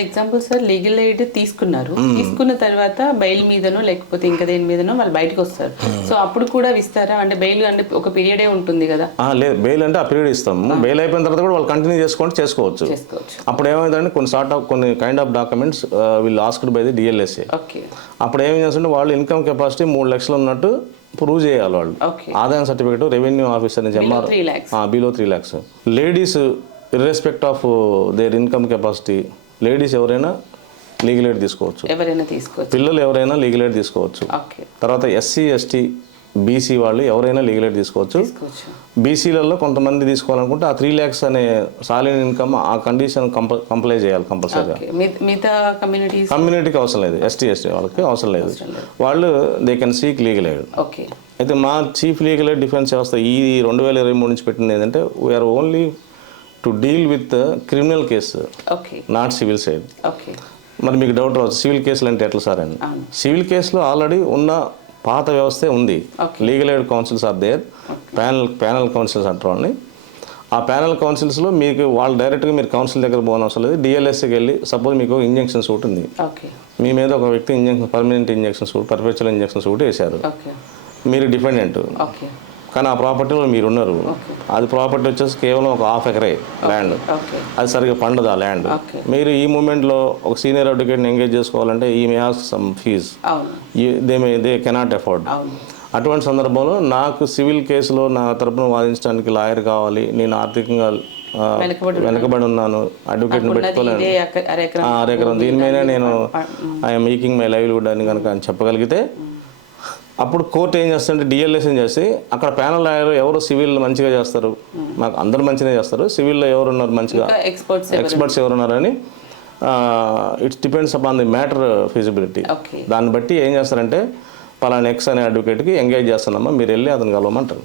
For example sir legal aid తీసుకున్నారు తీసుకున్న తర్వాత బెయిల్ మీదనో లేకపోతే ఇంకా దేని మీదనో వాళ్ళు బయటకు వస్తారు. సో అప్పుడు కూడా ఇస్తారా అంటే బెయిల్ అంటే ఒక పీరియడే ఉంటుంది కదా? లేదు. బెయిల్ అంటే ఆ పీరియడ్ ఇస్తాము. బెయిల్ అయిపోయిన తర్వాత కూడా వాళ్ళు కంటిన్యూ చేసుకుంటే చేసుకోవచ్చు. అప్పుడు ఏమైందంటే కొన్ని సార్ట్ ఆఫ్ కొన్ని కైండ్ ఆఫ్ డాక్యుమెంట్స్ వీళ్ళు asked by the DLSA okay అప్పుడు ఏం చేస్తుంటే వాళ్ళు ఇన్కమ్ కెపాసిటీ మూడు లక్షలు ఉన్నట్టు ప్రూవ్ చేయాలి వాళ్ళు. ఆదాయం సర్టిఫికేట్ రెవెన్యూ ఆఫీసర్ నుంచి MR below three lakhs ladies irrespective of their income capacity ladies ఎవరైనా లీగల్ ఎయిడ్ తీసుకోవచ్చు. ఎవరైనా తీసుకోవచ్చు. పిల్లలు ఎవరైనా లీగల్ ఎయిడ్ తీసుకోవచ్చు. తర్వాత ఎస్సీ ఎస్టీ బీసీ వాళ్ళు ఎవరైనా లీగల్ ఎయిడ్ తీసుకోవచ్చు. బీసీలలో కొంతమంది తీసుకోవాలనుకుంటే ఆ త్రీ ల్యాక్స్ అనే సాలిడ్ ఇన్కమ్ ఆ కండిషన్ కంప కంప్లై చేయాలి కంపల్సరీగా. మిగతా కమ్యూనిటీకి అవసరం లేదు. ఎస్టీ ఎస్టీ వాళ్ళకి అవసరం లేదు. వాళ్ళు they can seek legal aid okay. అయితే మా చీఫ్ లీగల్ ఎయిడ్ డిఫెన్స్ వ్యవస్థ ఈ రెండు వేల ఇరవై మూడు నుంచి పెట్టింది ఏంటంటే we are only to deal with criminal case not civil side మరి మీకు డౌట్ రావచ్చు. సివిల్ కేసులు అంటే ఎట్లా సార్ అని. సివిల్ కేసులో ఆల్రెడీ ఉన్న పాత వ్యవస్థే ఉంది. Legal aid counsels are there panel panel counsels అంటారు ఆ ప్యానల్ కౌన్సిల్స్లో మీకు వాళ్ళు డైరెక్ట్గా మీరు కౌన్సిల్ దగ్గర పోవడం అవసరం లేదు డిఎల్ఎస్కి వెళ్ళి సపోజ్ మీకు ఇంజెక్షన్ సూట్ ఉంది. మీ మీద ఒక వ్యక్తి injection permanent injection suit perpetual injection suit వేశారు. మీరు డిపెండెంట్ కానీ ఆ ప్రాపర్టీలో మీరు ఉన్నారు Okay. అది ప్రాపర్టీ వచ్చేసి కేవలం ఒక హాఫ్ ఎకరే ల్యాండ్. అది సరిగ్గా పండదు ఆ ల్యాండ్. మీరు ఈ మూమెంట్లో ఒక సీనియర్ అడ్వకేట్ని ఎంగేజ్ చేసుకోవాలంటే he may has some fees. They may they cannot afford అటువంటి సందర్భంలో నాకు సివిల్ కేసులో నా తరపున వాదించడానికి లాయర్ కావాలి నేను ఆర్థికంగా వెనకబడి ఉన్నాను అడ్వకేట్ని పెట్టుకోలేను. అరెకరం. దీని మీదే నేను ఐఎమ్ మేకింగ్ మై లైవ్లీహుడ్ అని కనుక అని చెప్పగలిగితే అప్పుడు కోర్టు ఏం చేస్తుంటే డిఎల్ఎస్ ఏం చేసి అక్కడ ప్యానల్ లాయర్ ఎవరు సివిల్ మంచిగా చేస్తారు? నాకు అందరు మంచిగా చేస్తారు. సివిల్లో ఎవరు ఉన్నారు మంచిగా? ఎక్స్పర్ట్స్ ఎక్స్పర్ట్స్ ఎవరు? ఉన్నారని it's depends upon the matter feasibility దాన్ని బట్టి ఏం చేస్తారంటే పలానా ఎక్స్ అనే అడ్వకేట్కి ఎంగేజ్ చేస్తున్నామా మీరు వెళ్ళి అతను కలవమంటారు.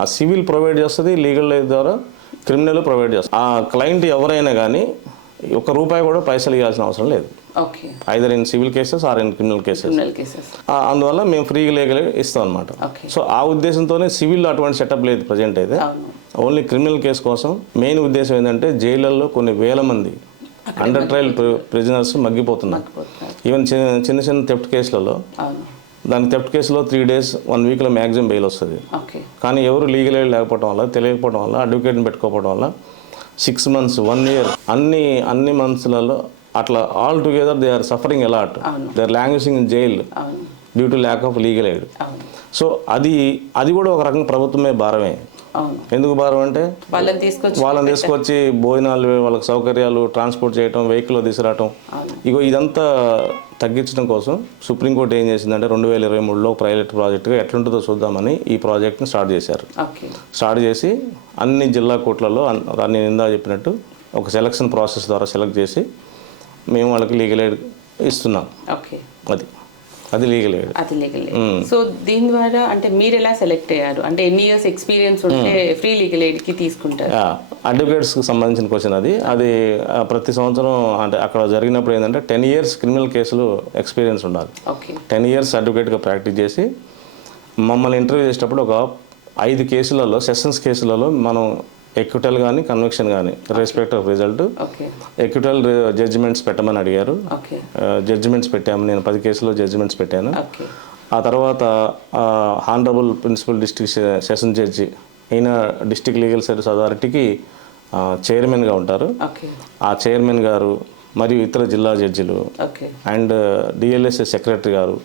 ఆ సివిల్ ప్రొవైడ్ చేస్తుంది లీగల్ ద్వారా క్రిమినల్ ప్రొవైడ్ చేస్తుంది. ఆ క్లయింట్ ఎవరైనా కానీ ఒక్క రూపాయి కూడా పైసలు ఇవ్వాల్సిన అవసరం లేదు. Either in civil cases or in criminal cases అందువల్ల మేము ఫ్రీగా లీగల్ ఇస్తాం అనమాట సో ఆ ఉద్దేశంతోనే సివిల్ అటువంటి సెటప్ లేదు ప్రజెంట్ అయితే. ఓన్లీ క్రిమినల్ కేసు కోసం మెయిన్ ఉద్దేశం ఏంటంటే జైళ్ళల్లో కొన్ని వేల మంది అండర్ ట్రయల్ ప్రిజనర్స్ మగ్గిపోతున్నారు. పోతున్నారు. ఈవెన్ చిన్న చిన్న చిన్న థెఫ్ట్ కేసులలో దాని థెఫ్ట్ కేసులో త్రీ డేస్ వన్ వీక్లో మ్యాక్సిమం బెయిల్ వస్తుంది. కానీ ఎవరు లీగల్ లేకపోవడం వల్ల తెలియకపోవడం వల్ల అడ్వకేట్ని పెట్టుకోకపోవడం వల్ల సిక్స్ మంత్స్ వన్ ఇయర్ అన్ని అన్ని మంత్స్లలో అట్లా altogether they are suffering a lot. They are languishing in jail due to lack of legal aid so అది అది కూడా ఒక రకంగా ప్రభుత్వమే భారమే. ఎందుకు భారం అంటే? వాళ్ళని తీసుకొచ్చి వాళ్ళని తీసుకొచ్చి భోజనాలు వాళ్ళకి సౌకర్యాలు ట్రాన్స్పోర్ట్ చేయటం వెహికల్లో తీసుకురావటం. ఇగో ఇదంతా తగ్గించడం కోసం సుప్రీంకోర్టు ఏం చేసిందంటే రెండు వేల ఇరవై మూడులో ప్రైవేట్ ప్రాజెక్టుగా ఎట్లుంటుందో చూద్దామని ఈ ప్రాజెక్ట్ని స్టార్ట్ చేశారు. స్టార్ట్ చేసి అన్ని జిల్లా కోర్టులలో అన్- నేను ఇందా చెప్పినట్టు ఒక సెలక్షన్ ప్రాసెస్ ద్వారా సెలెక్ట్ చేసి మేము వాళ్ళకి లీగల్ ఎయిడ్ ఇస్తున్నాం. ఓకే. అది. అది లీగల్ ఎయిడ్ అది లీగల్ సో దీని ద్వారా అంటే మీరు ఎలా సెలెక్ట్ అయ్యారు? అంటే ఎన్ని ఇయర్స్ ఎక్స్పీరియన్స్ ఉంటే ఫ్రీ లీగల్ ఎయిడ్కి తీసుకుంటారు? అడ్వకేట్స్కి సంబంధించిన క్వశ్చన్ అది. అది ప్రతి సంవత్సరం అంటే అక్కడ జరిగినప్పుడు ఏంటంటే టెన్ ఇయర్స్ క్రిమినల్ కేసులు ఎక్స్పీరియన్స్ ఉండాలి. ఓకే టెన్ ఇయర్స్ అడ్వకేట్గా ప్రాక్టీస్ చేసి మమ్మల్ని ఇంటర్వ్యూ చేసేటప్పుడు ఒక ఐదు కేసులలో సెషన్స్ కేసులలో మనం ఎక్విటల్ కానీ కన్విక్షన్ కానీ respect of result acquittal judgments పెట్టమని అడిగారు. జడ్జిమెంట్స్ పెట్టాము. నేను పది కేసుల్లో జడ్జిమెంట్స్ పెట్టాను. ఆ తర్వాత honourable principal district session judge ఈయన డిస్ట్రిక్ట్ లీగల్ సర్వీస్ అథారిటీకి చైర్మన్గా ఉంటారు. ఆ చైర్మన్ గారు మరియు ఇతర జిల్లా జడ్జిలు. అండ్ డిఎల్ఎస్ఏ సెక్రటరీ గారు.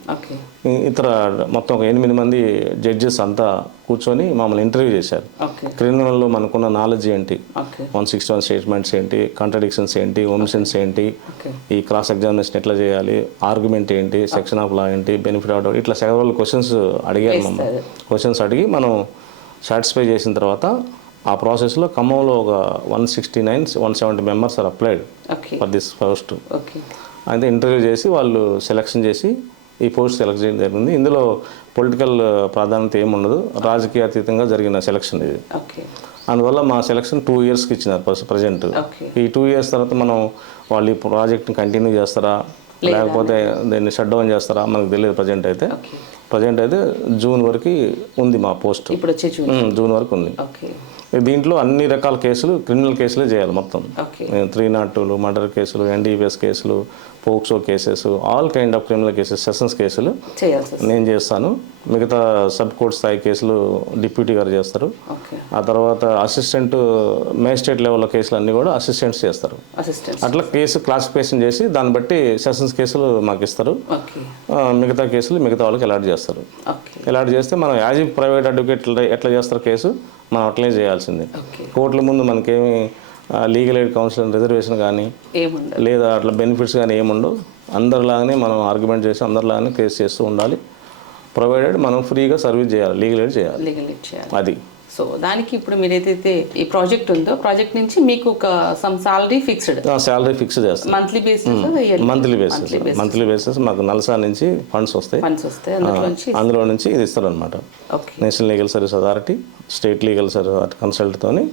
ఇతర మొత్తం ఒక ఎనిమిది మంది జడ్జెస్ అంతా కూర్చొని మమ్మల్ని ఇంటర్వ్యూ చేశారు. క్రిమినల్లో మనకున్న నాలెడ్జ్ ఏంటి? వన్ సిక్స్టీ వన్ స్టేట్మెంట్స్ ఏంటి? కాంట్రడిక్షన్స్ ఏంటి? ఓమిషన్స్ ఏంటి? ఈ క్రాస్ ఎగ్జామినేషన్ ఎట్లా చేయాలి? ఆర్గ్యుమెంట్ ఏంటి? సెక్షన్ ఆఫ్ లా ఏంటి? బెనిఫిట్ ఆఫ్ ఇట్లా సెవెరల్ క్వశ్చన్స్ అడిగారు మమ్మల్ని. క్వశ్చన్స్ అడిగి మనం సాటిస్ఫై చేసిన తర్వాత ఆ ప్రాసెస్లో ఖమ్మంలో ఒక one sixty nine one seventy members are applied for this post అయితే ఇంటర్వ్యూ చేసి వాళ్ళు సెలెక్షన్ చేసి ఈ పోస్ట్ సెలెక్ట్ చేయడం జరిగింది. ఇందులో పొలిటికల్ ప్రాధాన్యత ఏమి ఉండదు రాజకీయ అతీతంగా జరిగిన సెలక్షన్ ఇది. అందువల్ల మా సెలక్షన్ టూ ఇయర్స్కి ఇచ్చినారు ప్రజెంట్. ఈ టూ ఇయర్స్ తర్వాత మనం వాళ్ళు ఈ ప్రాజెక్ట్ని కంటిన్యూ చేస్తారా? లేకపోతే దీన్ని షట్ డౌన్ చేస్తారా? మనకు తెలియదు ప్రజెంట్ అయితే. ప్రజెంట్ అయితే జూన్ వరకు ఉంది మా పోస్ట్. జూన్ వరకు ఉంది. ఓకే. దీంట్లో అన్ని రకాల కేసులు క్రిమినల్ కేసులే చేయాలి మొత్తం. త్రీ నాట్ టూలు మర్డర్ కేసులు ఎన్డీపీఎస్ కేసులు POCSO cases all kind of criminal cases sessions కేసులు నేను చేస్తాను. మిగతా సబ్ కోర్ట్ స్థాయి కేసులు డిప్యూటీ గారు చేస్తారు. ఆ తర్వాత అసిస్టెంట్ మేజిస్ట్రేట్ లెవెల్ కేసులు అన్నీ కూడా అసిస్టెంట్స్ చేస్తారు. అట్లా కేసు క్లాసిఫికేషన్ చేసి దాన్ని బట్టి సెషన్స్ కేసులు మాకు ఇస్తారు. మిగతా కేసులు మిగతా వాళ్ళకి అలాట్ చేస్తారు. అలాట్ చేస్తే మనం యాజ్ ప్రైవేట్ అడ్వకేట్ ఎట్లా చేస్తారు కేసు? మనం అట్లనే చేయాల్సిందే. కోర్టుల ముందు మనకేమి లీగల్ ఎయిడ్ కౌన్సిల్ రిజర్వేషన్ కానీ లేదా అట్లా బెనిఫిట్స్ కానీ ఏముండవు. అందరిలాగానే మనం ఆర్గ్యుమెంట్ చేసి అందరిలాగానే కేసు చేస్తూ ఉండాలి. ప్రొవైడెడ్ మనం ఫ్రీగా సర్వీస్ చేయాలి. లీగల్ ఎయిడ్ చేయాలి. అది. సో దానికి ఇప్పుడు మీరు ఏదైతే ఈ ప్రాజెక్ట్ ఉందో ప్రాజెక్ట్ నుంచి మీకు ఒక some salary fixed. Salary fix చేస్తాం. Monthly basis monthly basis. Monthly basis. మాకు నల్సా నుంచి ఫండ్స్ వస్తాయి. ఫండ్స్ వస్తాయి. అందులో నుంచి ఇది ఇస్తారనమాట okay. National legal service authority state legal service authority కన్సల్ట్తోని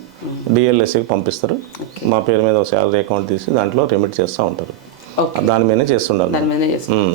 డిఎల్ఎస్సికి పంపిస్తారు. మా పేరు మీద ఒక శాలరీ అకౌంట్ తీసి దాంట్లో రెమిట్ చేస్తూ ఉంటారు. దాని మీదనే చేస్తుండాలి.